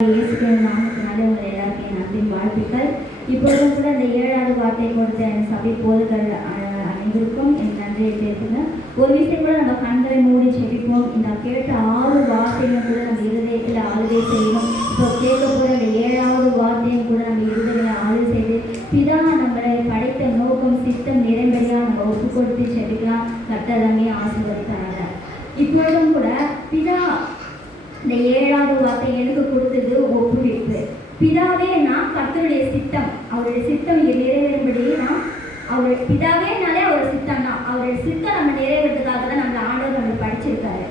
இயேசுவின் நாமத்தினாலே உங்களை எல்லாருக்கும் என் அன்பின் வாழ்த்துக்கள். இப்பொழுதும் கூட இந்த 7வது வார்த்தை கொடுத்த என் சபை போதுகள் அனைவருக்கும் என் நன்றியை சேர்த்துங்க. ஒரு விஷயம் கூட நம்ம கண்களை மூடி செபிப்போம். இந்த கேட்ட 6 வார்த்தையும் கூட நம்ம இருதயத்தில் ஆளுகை செய்யணும். இப்போ கேட்க போகிற இந்த 7வது வார்த்தையும் கூட நம்ம இருதயத்தில் ஆளுகை செய்து பிதா நம்மளை படைத்த நோக்கம் சித்தம் நிறைவேறியாக நம்ம ஒப்பு கொடுத்து செபிக்கலாம். கர்த்தர் ஆசீர்வதித்தாங்க. இப்பொழுதும் கூட பிதா இந்த 7வது வார்த்தை எனக்கு கொடுத்தது ஒப்புவிப்பு. பிதாவே நான் கர்த்தருடைய சித்தம், அவருடைய சித்தம் நிறைவேறும்படி நான் அவர் பிதாவேனாலே அவர் சித்தம் தான். அவருடைய சித்தம் நம்ம நிறைவேறதுக்காக தான் நம்ம ஆண்டவர் நம்ம படிச்சிருக்காரு.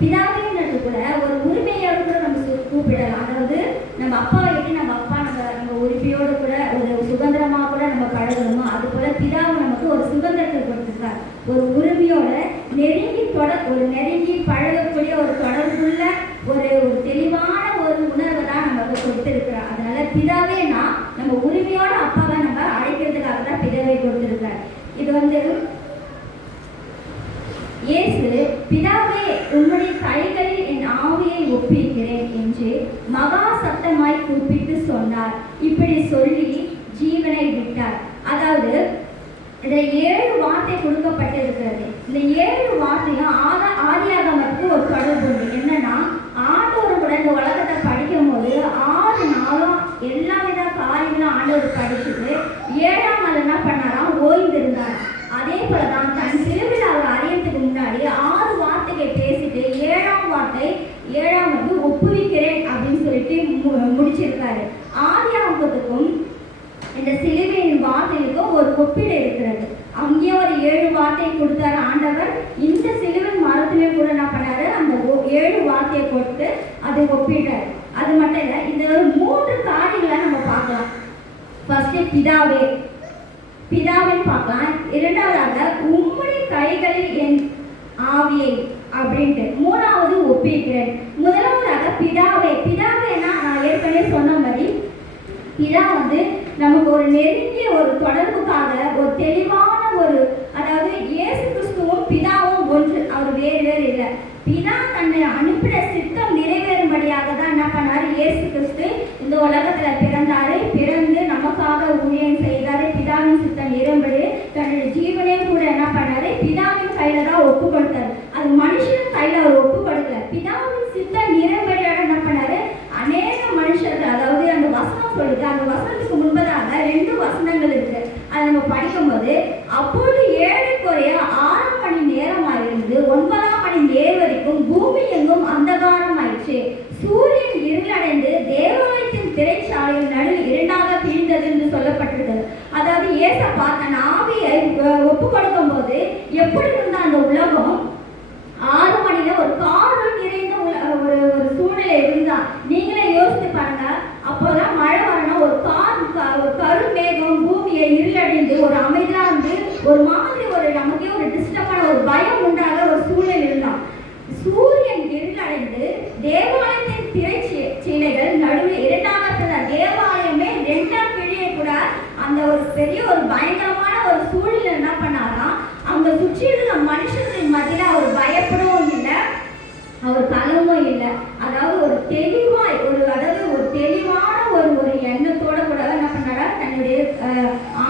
பிதாவேன்றது கூட ஒரு உரிமையோடு கூட நம்ம கூப்பிடலாம். அதாவது நம்ம அப்பா எப்படி நம்ம அப்பா நம்ம உரிமையோடு கூட ஒரு சுதந்திரமாக கூட நம்ம பழகணுமோ அது போல பிதாவை நமக்கு ஒரு சுதந்திரத்தை கொடுத்துருக்காரு. ஒரு உரிமையோட நெருங்கி பழகக்கூடிய ஒரு தொடர்புள்ள ஒரு தெளிவான ஒரு உணர்வை தான் நமக்கு கொடுத்திருக்கிறார். அதனால பிதாவேனா நம்ம உரிமையோட அப்பாவை நம்ம அழைக்கிறதுக்காக தான் பிதாவை கொடுத்திருக்கிறார். இது இயேசு பிதாவே உம்முடைய கைகளில் என் ஆவியை ஒப்பிக்கிறேன் என்று மகா சத்தமாய் கூப்பிட்டு சொன்னார். இப்படி சொல்லி ஜீவனை விட்டார். அதாவது இந்த 7 வார்த்தை கொடுக்கப்பட்டிருக்கிறது. இந்த 7 வார்த்தையும் ஆதியாகமத்துக்கு ஒரு தொடர்பு உண்டு. என்னன்னா ஆண்டவர் கூட இந்த உலகத்தை படிக்கும் போது 6 நாளும் எல்லா வித காரியங்களும் ஆண்டவர் படிச்சுட்டு 7ஆம் நாள் என்ன பண்ணாராம், ஓய்ந்திருந்தார். அதே போலதான் தன் திருவிழாவை அறியறதுக்கு முன்னாடி 6 வார்த்தைகள் பேசிட்டு 7ஆம் ஒப்புவிக்கிறேன் அப்படின்னு சொல்லிட்டு முடிச்சிருக்காரு. ஆதியாகமத்துக்கும் இந்த சிலுவையின் வார்த்தைக்கும் ஒரு ஒப்பீடு இருக்கிறது. அங்கேயே ஒரு 7 வார்த்தையை கொடுத்தாரு ஆண்டவர். இந்த சிலுவின் மரத்திலே கூட என்ன பண்ணாரு, அந்த 7 வார்த்தையை கொடுத்து அதை ஒப்பிடுறாரு. அது மட்டும் இல்லை, இந்த 3 காரியங்களை நம்ம பார்க்கலாம். ஃபர்ஸ்ட் பிதாவின் பார்க்கலாம். 2வதாக உம்முடைய கைகளில் என் ஆவியை அப்படின்ட்டு. 3வது ஒப்பிக்கிறேன். முதலாவதாக பிதாவேனா நான் ஏற்கனவே சொன்ன மாதிரி பிதா நமக்கு ஒரு நெருங்கிய ஒரு தொடர்புக்காக ஒரு தெளிவான அதாவது இயேசு கிறிஸ்துவும் பிதாவும் ஒன்று, அவர் வேறு இல்லை. பிதா தன்னை அனுப்பின சித்தம் நிறைவேறும்படியாக தான் என்ன பண்ணாரு, இயேசு கிறிஸ்து இந்த உலகத்துல பிறந்து நமக்காக ஊழியம் செய்தாரு. பிதாவின் சித்தம் நிறைவேறு தன்னுடைய ஜீவனையும் கூட என்ன பண்ணாரு, பிதாவின் கையில தான் ஒப்பு கொடுத்தாரு. அது மனுஷன் கையில அவர் ஒப்பு கொடுக்கல. பிதாவின் சித்தம் நிறைவேறியாக என்ன பண்ணாரு, அநேக மனுஷர்கள், அதாவது அந்த வசனம் சொல்லுது, அந்த வசனத்துக்கு முன்பதாக 2 வசனங்கள் இருக்கு. அதை நம்ம படிக்கும்போது அப்போது 6 மணி நேரமாயிருந்து 9ஆம் மணி நேரம் வரைக்கும் பூமி எங்கும் அந்தகாரம் ஆயிடுச்சு. சூரியன் இருளடைந்து தேவாலயத்தின் திரைச்சாலையில் நடுவில் 2ஆக பிரிந்தது என்று சொல்லப்பட்டிருக்கிறது. அதாவது ஏசப்பா தன் ஆவியை ஒப்பு கொடுக்கும் போது எப்படி இருந்த அந்த உலகம் 6 மணில ஒரு காதல் நிறைந்த ஒரு சூழ்நிலை இருந்தா நீங்களே யோசித்து பாருங்க. அப்போதான் மழை வரணும், ஒரு கருமேகம் பூமியை இருளடைந்து ஒரு அமைதியா இருந்து ஒரு மாதிரி நமக்கே ஒரு டிஸ்டர்பான ஒரு பயம் உண்டாக ஒரு சூழல் இருந்தான். சூரியன் இருளடைந்து தேவாலயத்தின் திரைச்சீலைகள் நடுவில் 2ஆக தேவாலயமே 2ஆ பிழிய கூட அந்த ஒரு பெரிய ஒரு பயங்கரமான ஒரு சூழல் என்ன பண்ணாராம், அங்க சுற்றியுள்ள மனுஷர்களின் மத்தியில அவர் பயப்படவும் இல்லை, அவர் கலமும் இல்லை. அதாவது ஒரு தெளிவான ஒரு எண்ணத்தோட கூட என்ன பண்ணாரா, தன்னுடைய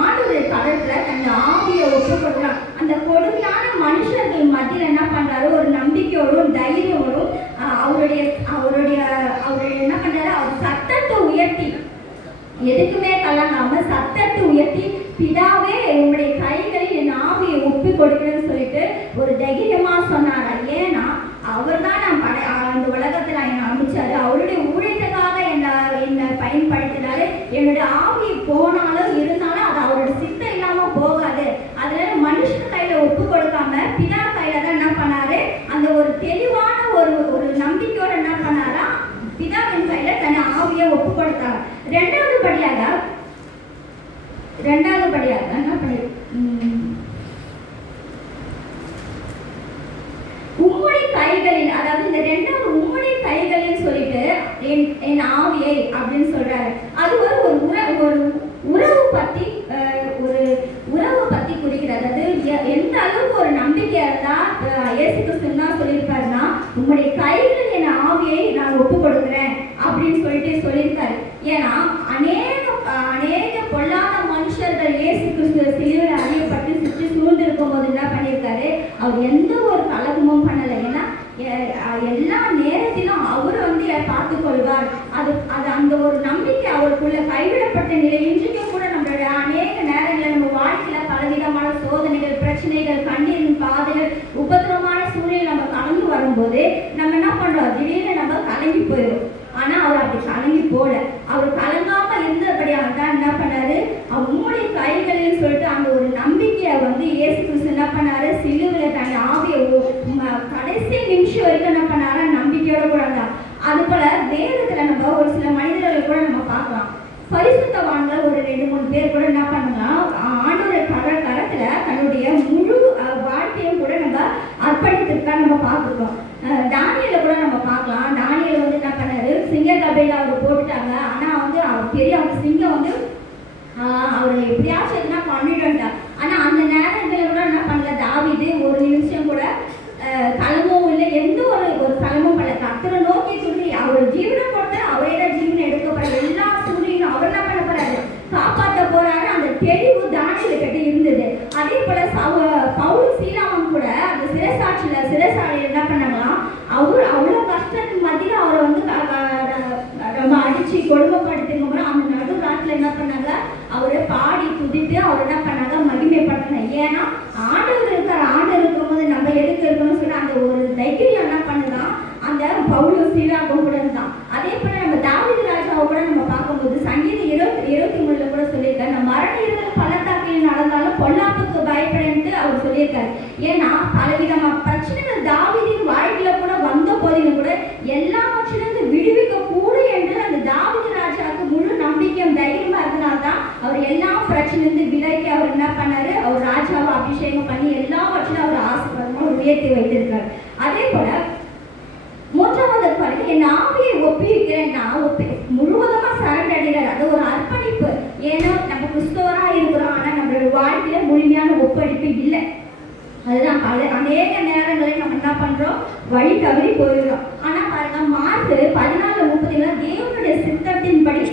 ஆண்டுடைய கடத்துல தன் ஆவியை ஒப்பு கொடுக்கலாம். அந்த கொடுமையான மனுஷர்கள் மத்தியில் என்ன பண்றாரு, ஒரு நம்பிக்கையோடும் தைரியமோடும் அவருடைய என்ன பண்றாரு, அவர் சத்தத்தை உயர்த்தி, எதுக்குமே கலங்காம சத்தத்தை உயர்த்தி பிதாவே உங்களுடைய கைகளில் என் ஆவியை ஒப்பு கொடுக்கிறேன்னு சொல்லிட்டு ஒரு தைரியமா சொன்னாரா. ஏன்னா அவர் தான் அந்த உலகத்துல என்னை அமைச்சாரு, அவருடைய ஊழியத்துக்காக என்னை பயன்படுத்தினாரு. என்னுடைய ஆவி போனாலும் இருந்தாலும் அது அவரோட சித்தம் இல்லாம போகாது. அதனால மனுஷன் கையில ஒப்பு கொடுக்காம பிதா கையில தான் என்ன பண்ணாரு, அந்த ஒரு தெளிவான ஒரு நம்பிக்கையோட என்ன பண்ணாரா, பிதாவின் கையில தன் ஆவியை ஒப்பு கொடுத்தார். 2வது படியாக என்ன பண்ணி உம்முடைய கைகளில், அதாவது இந்த 2வது உம்முடைய கைகளில் சொல்லிட்டு என் ஆவியை அப்படின்னு சொல்றாரு. அது ஒரு உறவு பத்தி குறிக்கிறது. அது எந்த அளவுக்கு ஒரு நம்பிக்கையா இருந்தா இயேசு கிறிஸ்து என்ன சொல்லியிருப்பாருன்னா, உம்முடைய கைகளில் என் ஆவியை நான் ஒப்பு கொடுக்குறேன் அப்படின்னு சொல்லிட்டு சொல்லியிருக்காரு. ஏன்னா அநேக பொல்லாத மனுஷர்கள் இயேசு கிறிஸ்துவ சிலுவையில் அறியப்பட்டு சுற்றி சூழ்ந்திருக்கும் போது என்ன பண்ணியிருக்காரு, அவர் எந்த ஒரு கலகமும் பண்ணலை. ஏன்னா எல்லா நேரத்திலும் அவர் வந்து பார்த்து கொள்வார். அது அந்த ஒரு நம்பிக்கை அவருக்குள்ள கைவிடப்பட்ட நிலை. இன்றைக்கும் கூட நம்மளுடைய அநேக நேரங்களில் நம்ம வாழ்க்கையில பலவிதமான சோதனைகள், பிரச்சனைகள், கண்ணீரின் பாதைகள், உபத்திரமான சூழ்நிலை நம்ம கலந்து வரும்போது நம்ம என்ன பண்றோம், திடீர்னு நம்ம கலங்கி போயிடும். ஆனா அவர் அப்படி கலங்கி போல, அவர் கலங்காம இருந்தபடியாக தான் என்ன பண்ணாரு, அவருடைய கைகளில் சொல்லிட்டு அந்த ஒரு நம்பிக்கையை வந்து இயேசு கிறிஸ்து என்ன பண்ணாரு, சிலுவையில தன் ஆவியை கடைசி நிமிஷம் வரைக்கும் என்ன பண்ணாரு, நம்பிக்கையோட கூட இருந்தார். அது போல வேதத்துல நம்ம ஒரு சில மனிதர்களை கூட நம்ம பார்க்கலாம். பரிசுத்தவான்கள் ஒரு 2-3 பேர் கூட என்ன பண்ணலாம், ஆண்டோட கரத்துல தன்னுடைய முழு வாழ்க்கையும் கூட நம்ம அர்ப்பணித்திருக்கா நம்ம பார்த்துருக்கோம். தானியேல கூட நம்ம பார்க்கலாம். தானியேல் வந்து என்ன பண்ணாரு, சிங்க கபையில அவர் போட்டுட்டாங்க. ஆனா வந்து அவர் பெரிய சிங்கம் வந்து அவர் எப்படியாச்சும் எதுனா பண்ணிட்டார். ஆனா அந்த நேரத்துல கூட என்ன பண்ணல, தாவீது ஒரு நிமிஷம் கூட கலமும் இல்லை, எந்த ஒரு கலமும் பண்ணல. கர்த்தரை நோக்கி சொல்லி அவர் ஜீவனை கொடுத்த அவரே தான் ஜீவனை எடுக்க போறாரு. எல்லா சூழ்நிலையும் அவர் என்ன பண்ண போறாரு, காப்பாற்ற போறாரு. அந்த தெளிவு தானியேல கிட்ட இருந்தது. அதே போல பவுல் சீலாவும் கூட அந்த சிறைசாலையில் என்ன பண்ணாங்களாம், அவரு அவ்வளவு கஷ்டத்தின் மத்தியில் அவரை வந்து ரொம்ப அடிச்சு கொடுமைப்படுத்தினோம்னா அந்த நடு நாட்டில் என்ன பண்ணாங்க, அவரை பாடி துதித்து அவர் என்ன பண்ணாங்க, மகிமைப்படுத்தினாங்க. ஏன்னா ஆண்டவர் இருக்கார், ஆண்டவர் இருக்கும்போது நம்ம எதுக்கு இருக்கணும்னு சொல்லி அந்த ஒரு தைரியம் என்ன பண்ணுதான் அந்த பவுலும் சீலாவும் கூட இருந்தான். அதே போல நம்ம தாவீது ராஜாவை கூட நம்ம பார்க்கும்போது சங்கீதம் 23 கூட சொல்லியிருக்காரு, நம்ம மரண இருந்த பள்ளத்தாக்கில் நடந்தாலும் பொல்லாப்புக்கு பயப்படன்ட்டு அவர் சொல்லியிருக்காரு. ஏன்னா பலவிதமான பிரச்சனைகள் தாவீதின் வாழ்க்கையில கூட வந்த போதிலும் கூட எல்லாவற்றிலிருந்து விடுவிக்க கூட என்று அந்த தாவீது ராஜாவுக்கு முழு நம்பிக்கையும் தைரியமா இருந்தனால்தான் அவர் எல்லா பிரச்சனையிலிருந்து விலக்கி அவர் என்ன பண்ணாரு, அவர் ராஜாவை அபிஷேகம் பண்ணி எல்லாவற்றிலும் அவர் ஆசீர்வாதமாக உயர்த்தி வைத்திருக்காரு. அதே போல 3வது பாருங்க, என் ஆவியை ஒப்பிக்கிறேன், முழுவதுமா சரண்டர் அடைகிறார். அது ஒரு அர்ப்பணிப்பு. ஏன்னா நம்ம கிறிஸ்தவரா இருக்கிறோம், ஆனா நம்மளோட வாழ்க்கையில முழுமையான ஒப்படைப்பு இல்லை. அதுதான் அநேக நேரங்களில் நம்ம என்ன பண்றோம், வழி தவறி போயிடுறோம். ஆனா பாருங்க, மார்க் 14:30 தேவனுடைய சித்தத்தின்படி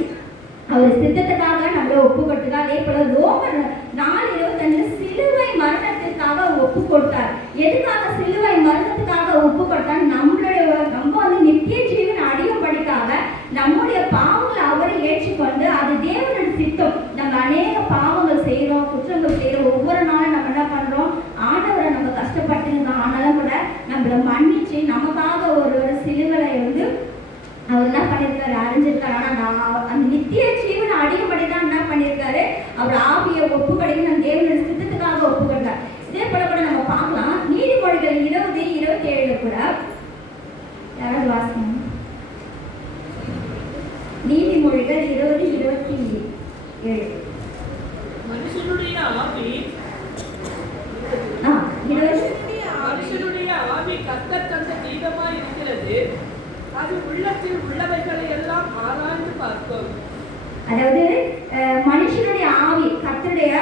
அவர் சித்தத்துக்காக நம்மளை ஒப்பு கொடுத்தார். அதே போல ரோமர் 4:25 சிலுவை மரணத்திற்காக ஒப்பு கொடுத்தார். எதுக்காக சிலுவை மரணத்துக்காக ஒப்பு கொடுத்தார், நம்ம வந்து நித்திய ஜீவன் அடையும்படிக்காக நம்முடைய பாவங்களை அவரை ஏற்றுக்கொண்டு, அது தேவனுடைய சித்தம். நம்ம அநேக பாவங்கள் செய்யறோம், குற்றங்கள் செய்யறோம். ஒவ்வொரு நாளும் நம்ம என்ன பண்றோம், ஆண்டவரை நம்ம கஷ்டப்பட்டுருந்தோம், ஆனாலும் கூட நம்மளை மன்னிச்சு நமக்காக ஒரு சிலுவலை வந்து அவர் என்ன பண்ணியிருக்காரு, அறிஞ்சிருக்காரு. ஆனா அந்த நித்திய ஜீவனை அடையும்படி தான் என்ன பண்ணியிருக்காரு, அவர் ஆவியை ஒப்பு கொடுத்து நம்ம தேவனுடைய சித்தத்துக்காக ஒப்பு கொடுத்தார். இதே போல கூட நம்ம பார்க்கலாம். நீதிமொழிகள் 20:27 கூட யாராவது வாசனம், நீதிமொழிகள் 20:27 மனுஷனுடைய ஆவி கர்த்தர் தந்த தீபமாய் இருக்கிறது, அது உள்ளத்தில் உள்ளவைகளை எல்லாம் ஆராய்ந்து பார்க்கும். அதாவது மனுஷனுடைய ஆவி கர்த்தருடைய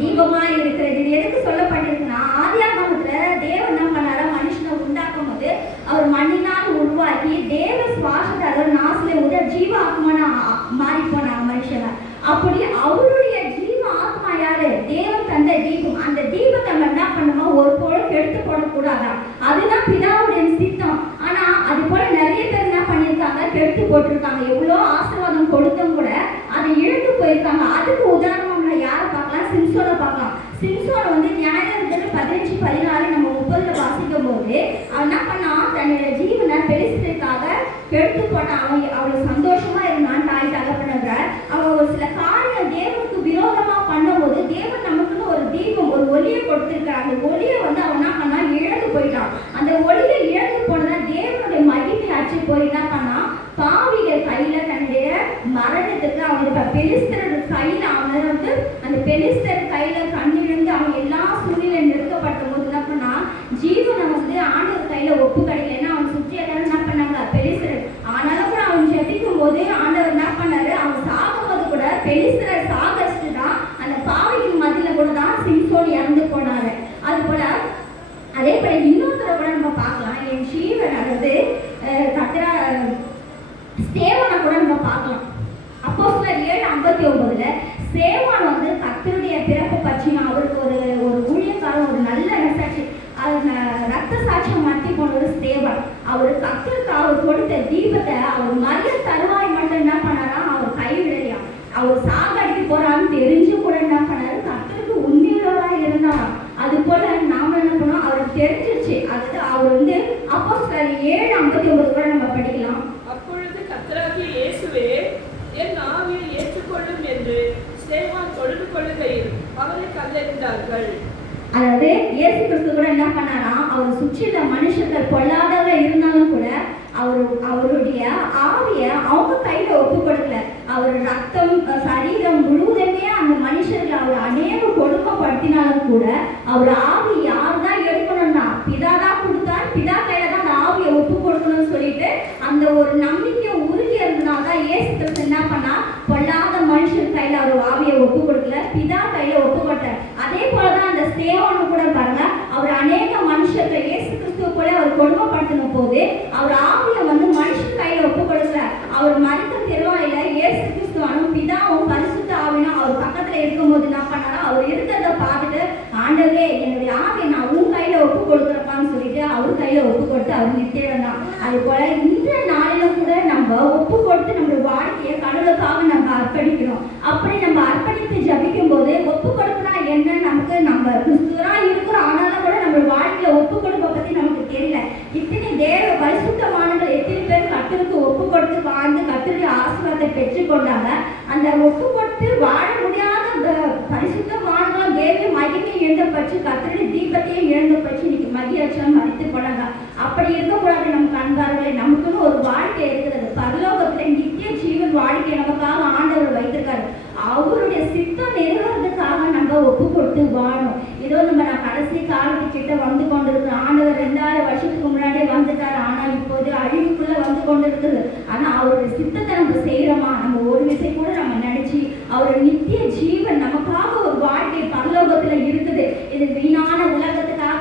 தீபமாய் இருக்கிறது. இது எதுக்கு சொல்லப்பட்டிருக்குன்னா, ஆதியாகமத்துல தேவன் என்ன பண்ணார, மனுஷனை உண்டாக்கும் போது அவர் மண்ணினால் உருவாக்கி தேவ சுவாசத்தை அதாவது நாசில உதர் ஜீவ ஆத்மான மாறி போனாங்க மனுஷனை. அப்படி அவருடைய ஜீவ ஆத்மா யாரு, தேவன் தந்த தீபம். அந்த தீபத்தை நம்ம என்ன பண்ணுமா, ஒரு பொருள் கெடுத்து போடக்கூடாதான். அதுதான் பிதாவுடைய சித்தம். ஆனா அது போல நிறைய பேர் என்ன பண்ணியிருக்காங்க, கெடுத்து போட்டிருக்காங்க. எவ்வளோ ஆசீர்வாதம் கொடுத்தும் கூட அதை இழந்து போயிருக்காங்க. அதுக்கு உதாரணம் யாரை பார்க்கலாம், சிம்சோனை பார்க்கலாம். சிம்சோனை வந்து நியாயாதிபதிகள் 15:14 நம்ம 30 வாசிக்கும் போது அவன் என்ன பண்ணா, தன்னுடைய ஜீவனை பெலிஸ்தருக்காக கெடுத்து போட்டான். அவளுக்கு சந்தோஷமா இருந்தான் தாய் தகப்பனன்ற. அவன் ஒரு சில காரியம் தேவனுக்கு விரோதமா பண்ணும்போது தேவன் நமக்குன்னு ஒரு தீபம், ஒரு ஒளியை கொடுத்திருக்கார். அந்த ஒளியை வந்து அவன் என்ன பண்ணா, இழந்து போயிட்டான். அந்த ஒளியை இழந்து போனதான் தேவனுடைய மகிமை அச்சு போய் என்ன பண்ணா, பாவிகள் கையில தன்னுடைய மரணத்துக்கு அவனுக்கு பெலிஸ்தர் கையில அவனை வந்து அந்த பெலிஸ்தர் கையில கண்ணிழந்து அவன் எல்லா சூழ்நிலை நிறுத்தப்பட்ட போது என்ன பண்ணா, ஜீவனை வந்து ஆண்டவர் கையில ஒப்பு கிடைக்கலன்னா அவன் சுற்றி எல்லாரும் என்ன பண்ணாங்க, பெலிஸ்தர். ஆனாலும் கூட அவன் ஜெபிக்கும் போது ஆண்டவர் என்ன பண்ணாரு, அவன் சாகும்போது கூட பெலிஸ்தரை சாகரிச்சுட்டு தான் அந்த பாவிகள் மத்தியில கூட தான் சிம்சோன் இறந்து போனாரு. அது போல அதே போல இன்னொருத்தரை கூட நம்ம பார்க்கலாம். என் ஜீவன் அதாவது கத்திரா ஸ்தேவனை கூட அப்போஸ்தலர் 7:59 சேவான் வந்து கர்த்தருடைய பிறப்பு பற்றின அவருக்கு ஒரு ஊழியக்காரன் ஒரு நல்ல ரசாட்சி ரத்த சாட்சியம் மாற்றி கொண்டது சேவான். அவர் கர்த்தருக்கு அவர் கொடுத்த தீபத்தை அவர் மரிய தருவாய் மட்டும் என்ன பண்ணாரா, அவர் கைவிடலையா. அவர் சாகடிக்க போறான்னு தெரிஞ்சு கூட என்ன பண்ணாரு, கர்த்தருக்கு உண்மையுள்ளவராக இருந்தாராம். அது போல நாம என்ன பண்ணோம், அவருக்கு தெரிஞ்சிருச்சு. அது அவர் வந்து அப்போஸ்தலர் 7:59 கூட நம்ம படிக்கலாம். அப்பொழுது கர்த்தராகிய இயேசுவே என் ஆவியை ஏற்றுக்கொள்ளும் என்று ஸ்தேவான் தொழுது கொள்ளுகையில் அவரை கல்லெறிந்தார்கள். அதாவது இயேசு கிறிஸ்து கூட என்ன பண்ணாரா, அவர் சுற்றில மனுஷர்கள் பொல்லாதவங்க இருந்தாலும் கூட அவருடைய ஆவிய அவங்க கையில ஒப்பு கொடுக்கல. அவர் ரத்தம் சரீரம் முழுவதுமே அந்த மனுஷர்கள் அவர் அநேக கொடுமைப்படுத்தினாலும் கூட அவர் ஆவி யார் தான் எடுக்கணும்னா பிதா தான் கொடுத்தார், பிதா கையில தான் அந்த ஆவியை ஒப்பு கொடுக்கணும்னு சொல்லிட்டு அந்த ஒரு நம்பிக்கை உறுதி இருந்தனால தான் இயேசு கிறிஸ்து என்ன பண்ணா, பொல்லாத மனுஷர் கையில அவர் ஆவியை ஒப்பு கொடுக்கல, பிதா கையில ஒப்பு கொடுத்தார். அதே போலதான் அந்த சேவானு கூட பாருங்க, அவர் அநேக மனுஷர்கள் இயேசு கிறிஸ்துவ போல அவர் கொடுமைப்படுத்தின போது அவர் ஆவியை வந்து மனுஷன் கையில ஒப்பு கொடுக்கல. அவர் மறித்த திருவாயில இயேசு கிறிஸ்துவானும் பிதாவும் பரிசுத்த ஆவியும் அவர் பக்கத்துல இருக்கும்போது என்ன பண்ணாரா, அவர் இருக்கிறத பார்த்துட்டு ஆண்டவே என்னுடைய ஆவியை நான் உன் கையில ஒப்பு கொடுக்குறப்பான்னு சொல்லிட்டு அவர் கையில ஒப்பு கொடுத்து அவர் நித்தியம் தான். அது போல இந்த நாளிலும் கூட நம்ம ஒப்பு கொடுத்து நம்ம வாழ்க்கையை கடவுளுக்காக நம்ம அர்ப்பணிக்கிறோம். அப்படி நம்ம அர்ப்பணித்து ஜபிக்கும் போது ஒப்பு கொடுக்கனா என்ன, நமக்கு நம்ம கிறிஸ்துவரா இருக்கிறோம் ஆனாலும் கூட நம்ம வாழ்க்கையில ஒப்பு கொடுப்ப பத்தி நமக்கு தெரியல. இத்தனை தேவ பரிசுத்தமானவர்கள் எத்தனை பேர் கர்த்தருக்கு ஒப்பு கொடுத்து வாழ்ந்து கர்த்தருடைய ஆசீர்வாதத்தை பெற்றுக்கொண்டாங்க. அந்த ஒப்பு கொடுத்து வாழ முடியாத பரிசுத்தமானவர்கள் தேவ மகிமை இழந்த பற்றி கர்த்தருடைய தீபத்தையும் இழந்த பற்றி இன்னைக்கு மகிழ்ச்சியாக மறித்து போனாங்க. அப்படி இருக்கக்கூடாது. நமக்கு அன்பார்களே, நமக்குன்னு ஒரு வாழ்க்கை இருக்கிறது. பரலோகத்துல நித்திய ஜீவன் வாழ்க்கை நமக்காக ஆண்டவர் வைத்திருக்காரு. அவருடைய சித்தம் நிறைவேறதுக்காக நம்ம ஒப்பு கொடுத்து வாழணும். ஏதோ நான் கடைசி காலத்துக்கிட்ட வந்து கொண்டிருக்கிற ஆண்டவர் 2000 வருஷத்துக்கு முன்னாடியே வந்துட்டாரு, ஆனா இப்போது அழிவுக்குள்ள வந்து கொண்டிருக்குது. ஆனா அவருடைய சித்தத்தை நம்ம செய்யறோமா, நம்ம ஒரு விஷயம் கூட நம்ம நினைச்சு அவருடைய நித்திய ஜீவன் நமக்காக ஒரு வாழ்க்கை பரலோகத்துல இருக்குது. இது வீணான உலகத்துக்காக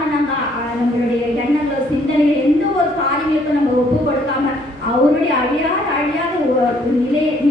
நம்மளுடைய எண்ணங்களோ சிந்தனையோ எந்த ஒரு காரியங்களுக்கும் நம்ம ஒப்பு கொடுக்காம அவருடைய அழியாத ஒரு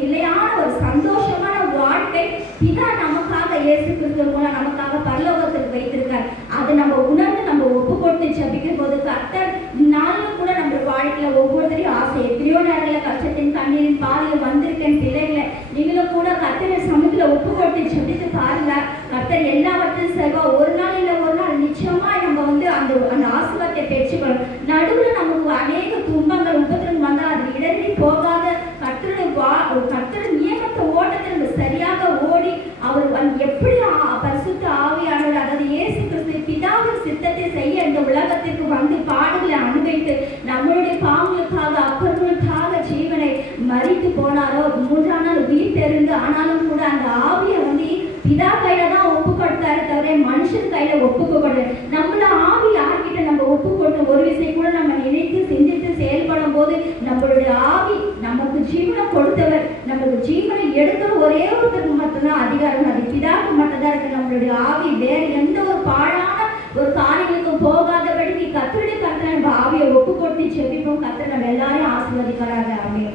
நிலையான ஒரு சந்தோஷமான வாழ்க்கை பிதா நமக்காக இயேசு கிறிஸ்து மூலம் நமக்காக பரலோகத்துக்கு வைத்திருக்கார். அதை நம்ம உணர்ந்து நம்ம ஒப்பு கொடுத்து ஜபிக்கும் போது கர்த்தர் நாளும் கூட நம்ம வாழ்க்கையில ஒவ்வொருத்தரையும் ஆசை எத்தனையோ நேரங்கள கஷ்டத்தின் கண்ணீரின் பாதையில் வந்திருக்கேன் பிள்ளைகளை நீங்களும் கூட கர்த்தரை சமூகத்துல ஒப்பு கொடுத்து ஜபித்து பாருங்க. கர்த்தர் எல்லாவற்றையும் செய்வா. ஒரு நாள் இல்லை ஒரு நாள் நிச்சயமா நம்ம வந்து அந்த ஆசீர்வாதத்தை பெற்றுக்கணும். நடுவில் நமக்கு அநேக துன்பங்கள் உபத்திரம் வந்தால் அது இடறி போகாத கர்த்தருடைய நியமத்த ஓட்டத்தை நம்ம சரியாக ஓடி அவர் எப்படி பரிசுத்த ஆவியானவர் அதாவது இயேசு கிறிஸ்து பிதாவின் சித்தத்தை செய்ய இந்த உலகத்திற்கு வந்து பாடுகளை அனுபவித்து நம்மளுடைய பாவங்களுக்காக அக்கர்களுக்காக ஜீவனை மறித்து போனாரோ 3ஆம் நாள் உயிர் தெரிந்து ஆனாலும் கூட அந்த ஆவியை வந்து பிதா கையில தான் ஒப்பு கொடுத்தாரு தவிர மனுஷன் கையில ஒப்பு கொடுக்க. நம்மள ஆவி யார்கிட்ட நம்ம ஒப்பு கொடுத்து ஒரு விஷயம் கூட நம்ம நினைத்து சிந்தித்து செயல்படும் போது நம்மளுடைய ஆவி நமக்கு ஜீவனை கொடுத்தவர் நமக்கு ஜீவனை எடுக்கிற ஒரே ஒருத்தருக்கு மட்டும்தான் அதிகாரம், அது பிதாவுக்கு மட்டும்தான் இருக்கு. நம்மளுடைய ஆவி வேற எந்த ஒரு பாழான ஒரு காரியங்களுக்கும் போகாதபடி கர்த்தருடைய கர்த்தரை நம்ம ஆவியை ஒப்பு கொடுத்து செபிப்போம். கர்த்தர் நம்ம எல்லாரையும் ஆசீர்வதிக்கிறாங்க. ஆமென்.